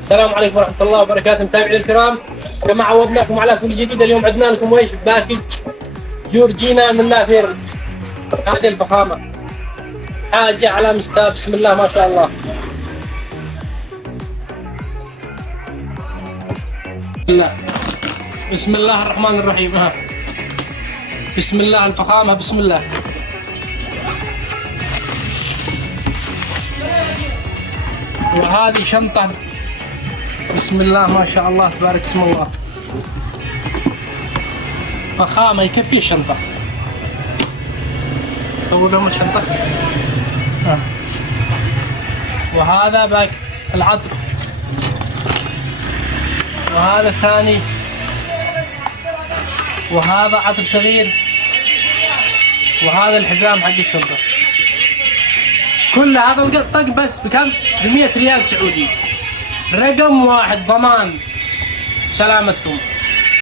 السلام عليكم ورحمة الله وبركاته متابعينا الكرام، كما عودناكم على كل جديد. اليوم عدنا لكم ايش؟ باكج جورجينا من نافير. هذه الفخامة حاجة على مستوى، بسم الله ما شاء الله. بسم الله الرحمن الرحيم. بسم الله الفخامة، بسم الله. وهذه شنطة، بسم الله ما شاء الله تبارك اسم الله. فخامة يكفي الشنطة. صور لهم الشنطة. وهذا باك العطر، وهذا الثاني، وهذا عطر صغير، وهذا الحزام حق الشنطة. كل هذا الطق بس بكم؟ ب100 ريال سعودي. رقم واحد ضمان سلامتكم.